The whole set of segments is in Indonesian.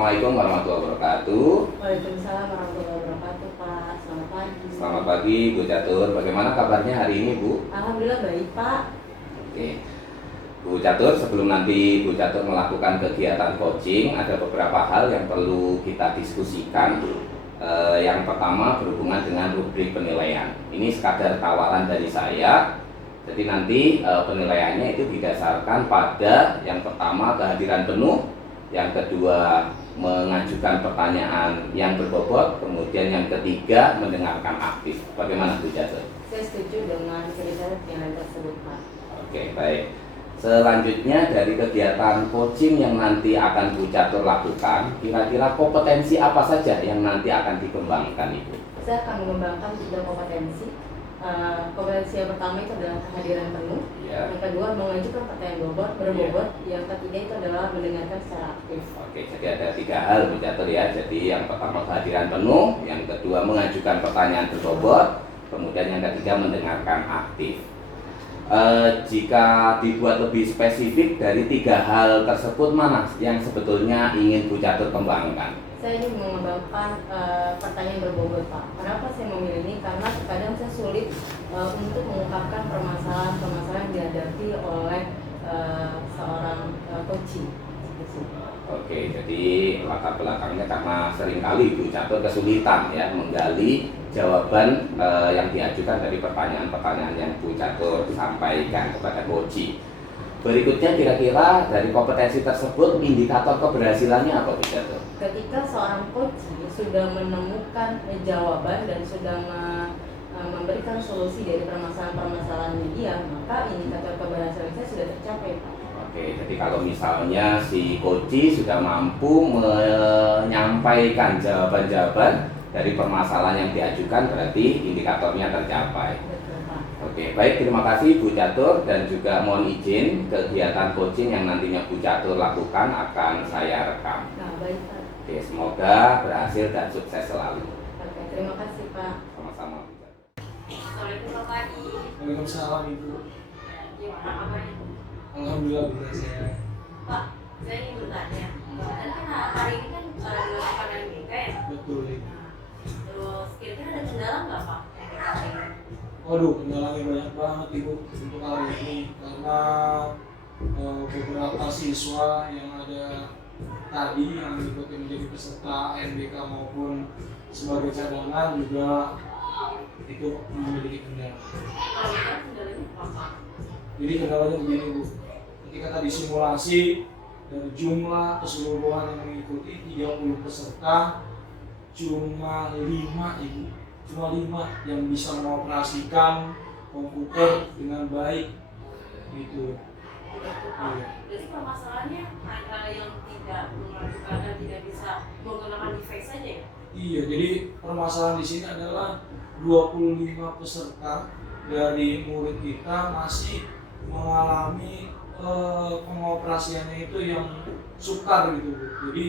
Assalamualaikum warahmatullahi wabarakatuh. Waalaikumsalam warahmatullahi wabarakatuh, Pak. Selamat pagi. Selamat pagi, Bu Catur. Bagaimana kabarnya hari ini, Bu? Alhamdulillah baik, Pak. Oke. Bu Catur, sebelum nanti Bu Catur melakukan kegiatan coaching, ada beberapa hal yang perlu kita diskusikan. Yang pertama berhubungan dengan rubrik penilaian. Ini sekadar tawaran dari saya. Jadi nanti penilaiannya itu didasarkan pada yang pertama kehadiran penuh, yang kedua mengajukan pertanyaan yang berbobot, kemudian yang ketiga mendengarkan aktif. Bagaimana Bu Catur? Saya setuju dengan cerita yang tersebut, Pak. Oke, baik. Selanjutnya dari kegiatan coaching yang nanti akan Bu Catur lakukan, kira-kira kompetensi apa saja yang nanti akan dikembangkan Ibu? Saya akan mengembangkan 3 kompetensi. Kompetensi yang pertama itu adalah kehadiran penuh. Ya. Yang kedua mengajukan pertanyaan berbobot. Yang ketiga itu adalah mendengarkan secara aktif. Oke, jadi ada 3 hal Bu Catur ya. Jadi yang pertama kehadiran penuh, yang kedua mengajukan pertanyaan berbobot, kemudian yang ketiga mendengarkan aktif. Jika dibuat lebih spesifik dari 3 hal tersebut, mana yang sebetulnya ingin Bu Catur kembangkan? Saya ingin mengembangkan pertanyaan berbobot, Pak. Kenapa saya memilih ini? Karena terkadang saya sulit untuk mengungkapkan permasalahan-permasalahan yang dihadapi oleh seorang coaching. Oke, jadi latar belakangnya karena seringkali Bu Catur kesulitan ya menggali jawaban yang diajukan dari pertanyaan-pertanyaan yang Bu Catur sampaikan kepada coach. Berikutnya kira-kira dari kompetensi tersebut indikator keberhasilannya apa Bu Catur? Ketika seorang coach sudah menemukan jawaban dan sudah memberikan solusi dari permasalahan-permasalahan dia, maka indikator keberhasilan saya sudah tercapai, Pak. Oke, jadi kalau misalnya si coach sudah mampu menyampaikan jawaban-jawaban dari permasalahan yang diajukan, berarti indikatornya tercapai. Betul, Pak. Oke, baik, terima kasih Bu Catur, dan juga mohon izin kegiatan coaching yang nantinya Bu Catur lakukan akan saya rekam. Nah, baik, Pak. Oke, semoga berhasil dan sukses selalu. Oke, terima kasih, Pak. Sama-sama Bu Catur. Assalamualaikum, Pak Pagi. Waalaikumsalam Ibu. Gimana kabarnya? Alhamdulillah Bu saya. Pak, saya ingin bertanya. Kan hari ini kan dilakukan MBK ya? Betul Ibu. Terus kira-kira ada kendala nggak, Pak? Waduh, kendalanya banyak banget Ibu untuk hari ini karena beberapa siswa yang ada tadi yang mengikuti menjadi peserta MBK maupun sebagai cadangan juga itu memiliki kendala. Kalau bukan kendalanya apa? Jadi kendalanya begini Bu, ketika tadi simulasi dari jumlah keseluruhan yang mengikuti 30 peserta cuma 5 Ibu, cuma 5 yang bisa mengoperasikan komputer dengan baik gitu. Iya. Jadi permasalahannya ada yang tidak mengajukan dan tidak bisa menggunakan device saja ya? Iya, jadi permasalahan di sini adalah 25 peserta dari murid kita masih mengalami pengoperasiannya itu yang sukar gitu Bu. Jadi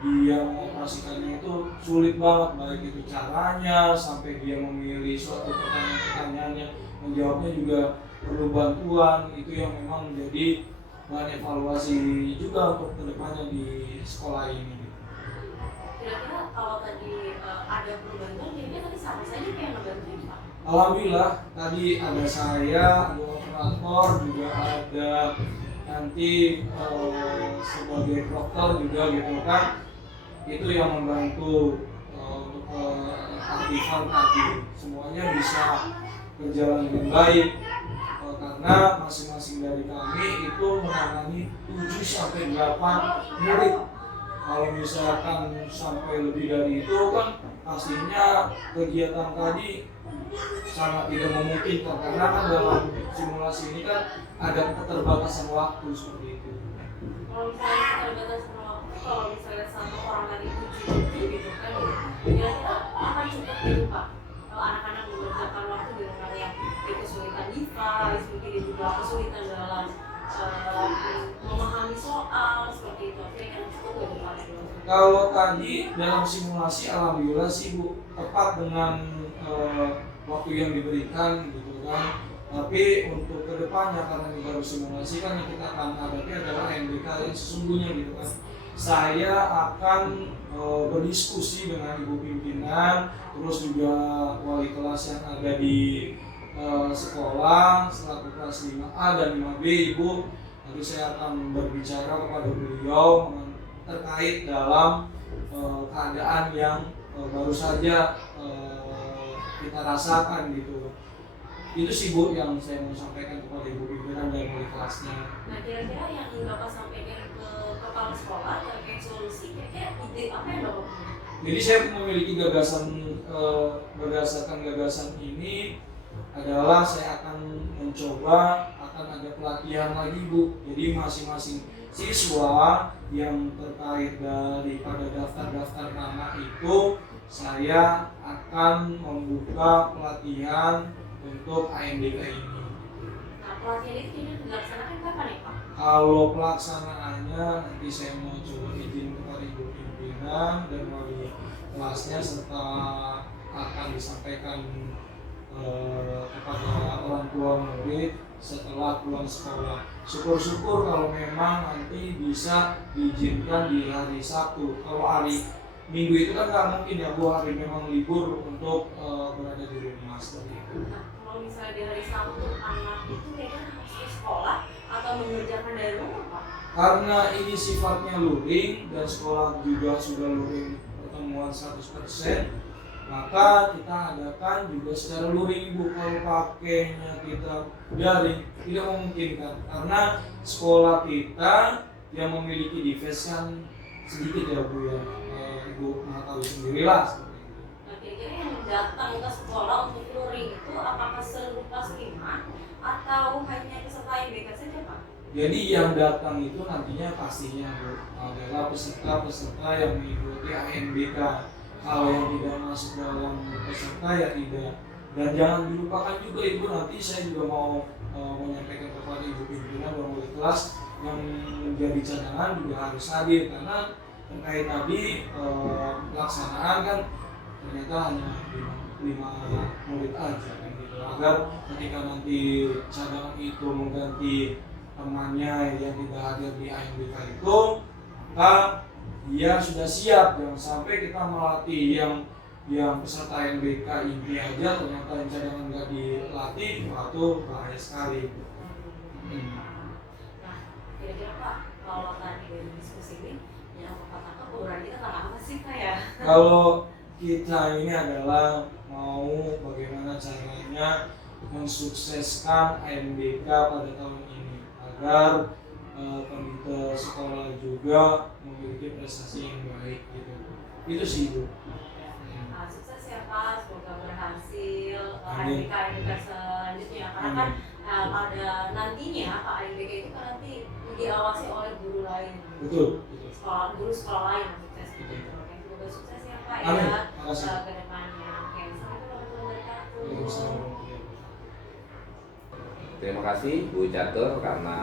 dia mengoperasikannya itu sulit banget, baik itu caranya sampai dia memilih suatu pertanyaan-pertanyaannya, menjawabnya juga perlu bantuan. Itu yang memang menjadi bahan evaluasi juga untuk kedepannya di sekolah ini. Kira-kira kalau tadi ada perubahan, kira-kira tadi sama saja kayak ngebantuin, Pak? Alhamdulillah tadi ada saya, ada operator, juga ada nanti sebagai dokter juga gitu kan, itu yang membantu untuk aktifan tadi semuanya bisa berjalan dengan baik karena masing-masing dari kami itu menangani 7-8 murid. Kalau misalkan sampai lebih dari itu kan pastinya kegiatan tadi sangat tidak memungkinkan karena kan dalam simulasi ini kan ada keterbatasan waktu seperti itu. Kalau misalnya keterbatasan waktu, kalau misalnya satu orang tadi uji gitu kan, kira-kira akan cukup gitu, Pak? Kalau anak-anak mengerjakan waktu dengan yang kesulitan device, mungkin juga kesulitan dalam memahami soal seperti itu, kira-kira cukup nggak, Pak? Kalau tadi dalam simulasi alhamdulillah sih Bu tepat dengan waktu yang diberikan gitu kan. Tapi untuk kedepannya karena ini baru simulasi kan yang kita akan hadapi adalah MBK yang sesungguhnya gitu kan. saya akan berdiskusi dengan ibu pimpinan, terus juga wali kelas yang ada di sekolah selaku kelas 5A dan 5B. Ibu, nanti saya akan berbicara kepada beliau terkait dalam keadaan yang baru saja kita rasakan gitu. Itu sih Bu yang saya mau sampaikan kepada ibu pimpinan dan wali kelasnya. Nah, kira-kira yang Bapak sampaikan ke kepala sekolah terkait solusi, kira-kira ide apa yang Bapak punya? Jadi saya memiliki gagasan, berdasarkan gagasan ini adalah saya akan mencoba, akan ada pelatihan lagi Bu. Jadi masing-masing siswa yang terkait daripada daftar-daftar nama itu, saya akan membuka pelatihan untuk AMDK ini. Nah, pelatihan itu ini dilaksanakan kapan ya Pak? Kalau pelaksanaannya nanti saya mau coba izin kepada ibu pimpinan dan wali kelasnya, serta akan disampaikan kepada orang tua murid setelah pulang sekolah. Syukur-syukur kalau memang nanti bisa diizinkan di hari Sabtu. Kalau hari Minggu itu kan nggak mungkin ya Bu, hari memang libur untuk berada di rumah seperti itu. Nah, kalau misalnya di hari Sabtu anak itu kira-kira harus ke sekolah atau mengerjakan dari rumah Pak? Karena ini sifatnya luring dan sekolah juga sudah luring pertemuan 100%, maka kita adakan juga secara luring Bu. Kalau pakainya kita daring tidak memungkinkan karena sekolah kita yang memiliki device kan sedikit ya Bu ya. Ibu mengetahui sendirilah seperti itu. Nah, kira-kira yang datang ke sekolah untuk luring itu apakah seluruh kelas 5 atau hanya peserta IBK saja Pak? Jadi yang datang itu nantinya pastinya Bu adalah peserta-peserta yang mengikuti AMBK. Kalau yang tidak masuk dalam peserta ya tidak. Dan jangan dilupakan juga Ibu, nanti saya juga mau menyampaikan kepada ibu pimpinan dan wali kelas yang menjadi cadangan juga harus hadir, karena terkait tadi pelaksanaan kan ternyata hanya 5 murid aja kan gitu. Agar ketika nanti cadangan itu mengganti temannya yang tidak hadir di AMBK itu, maka dia sudah siap. Jangan sampai kita melatih yang peserta AMBK ini aja ternyata yang cadangan nggak dilatih, itu bahaya sekali. Nah, kira-kira Pak, kalau tadi dari diskusi ini yang Bapak tangkap ukuran kita tentang apa sih Pak ya? Kalau kita ini adalah mau bagaimana caranya mensukseskan AMBK pada tahun ini agar komite sekolah juga memiliki prestasi yang baik gitu. Itu sih Bu. Sukses ya Pak, semoga berhasil Amin. AMBK selanjutnya, karena kan ada nantinya Pak AMBK itu kan nanti diawasi oleh guru lain. Betul. Guru sekolah lain sukses gitu. Oke, semoga sukses ya Pak Amin. ya Makasih. ke depannya. Oke, assalamualaikum warahmatullahi wabarakatuh. Waalaikumsalam. Terima kasih Bu Catur, karena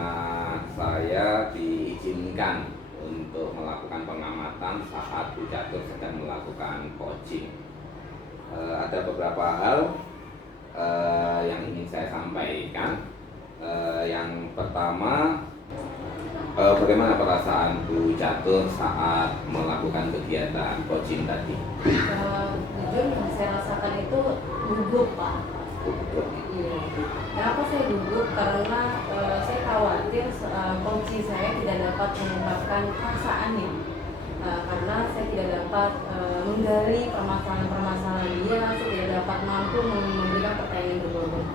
saya diizinkan untuk melakukan pengamatan saat Bu Catur sedang melakukan coaching. Ada beberapa hal yang ingin saya sampaikan. Yang pertama, bagaimana perasaan Bu Catur saat melakukan kegiatan coaching tadi? Jujur yang saya rasakan itu gugup Pak. Iya. Kenapa saya gugup? Karena saya khawatir coaching saya tidak dapat mengungkapkan perasaannya. Karena saya tidak dapat menggali permasalahan-permasalahan dia, saya tidak dapat mampu memberikan pertanyaan yang berbobot.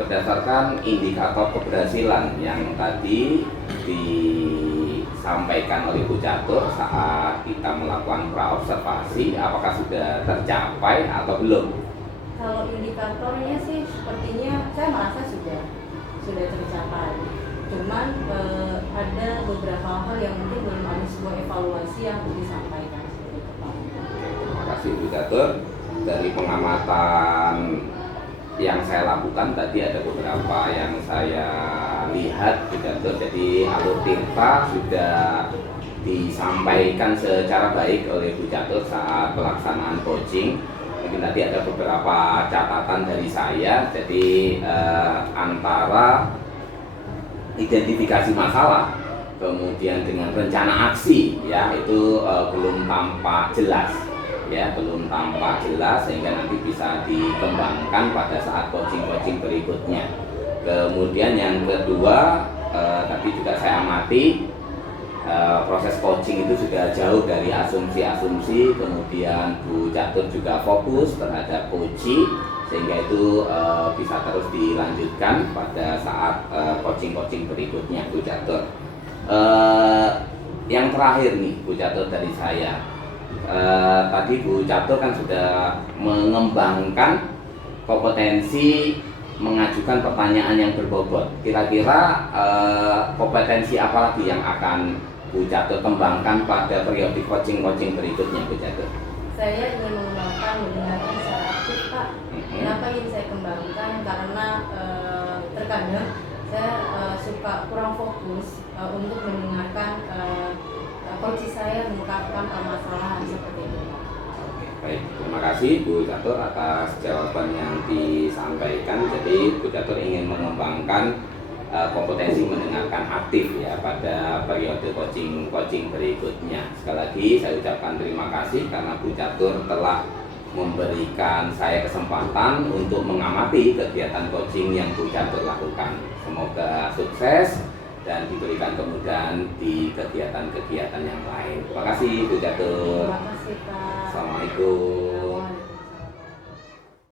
Berdasarkan indikator keberhasilan yang tadi disampaikan oleh Bu Catur saat kita melakukan praobservasi, apakah sudah tercapai atau belum? Kalau indikatornya sih sepertinya saya merasa sudah tercapai. Cuman ada beberapa hal yang mungkin belum ada sebuah evaluasi yang disampaikan seperti itu Pak. Terima kasih Bu Catur. Dari pengamatan yang saya lakukan tadi ada beberapa yang saya lihat Bu Catur. Jadi alur tirta sudah disampaikan secara baik oleh Bu Catur saat pelaksanaan coaching. Mungkin tadi ada beberapa catatan dari saya. Jadi antara identifikasi masalah kemudian dengan rencana aksi ya itu belum tampak jelas ya, belum tampak jelas sehingga nanti bisa dikembangkan pada saat coaching-coaching berikutnya. Kemudian yang kedua tadi juga saya amati proses coaching itu sudah jauh dari asumsi-asumsi, kemudian Bu Catur juga fokus terhadap coaching sehingga itu bisa terus dilanjutkan pada saat coaching-coaching berikutnya Bu Catur. Yang terakhir nih Bu Catur dari saya, tadi Bu Catur kan sudah mengembangkan kompetensi mengajukan pertanyaan yang berbobot. Kira-kira kompetensi apa lagi yang akan Bu Catur kembangkan pada periode coaching-coaching berikutnya Bu Catur? Saya ingin mengembangkan mendengarkan secara aktif, Pak. Kenapa ingin saya kembangkan? Karena terkadang saya suka kurang fokus untuk mendengarkan coach saya mengungkapkan permasalahan seperti itu. Baik, terima kasih Bu Catur atas jawaban yang disampaikan. Jadi Bu Catur ingin mengembangkan kompetensi mendengarkan aktif ya pada periode coaching berikutnya. Sekali lagi saya ucapkan terima kasih karena Bu Catur telah memberikan saya kesempatan untuk mengamati kegiatan coaching yang Bu Catur lakukan. Semoga sukses dan diberikan kemudahan di kegiatan-kegiatan yang lain. Terima kasih Bu Catur. Terima kasih, Pak. Assalamualaikum.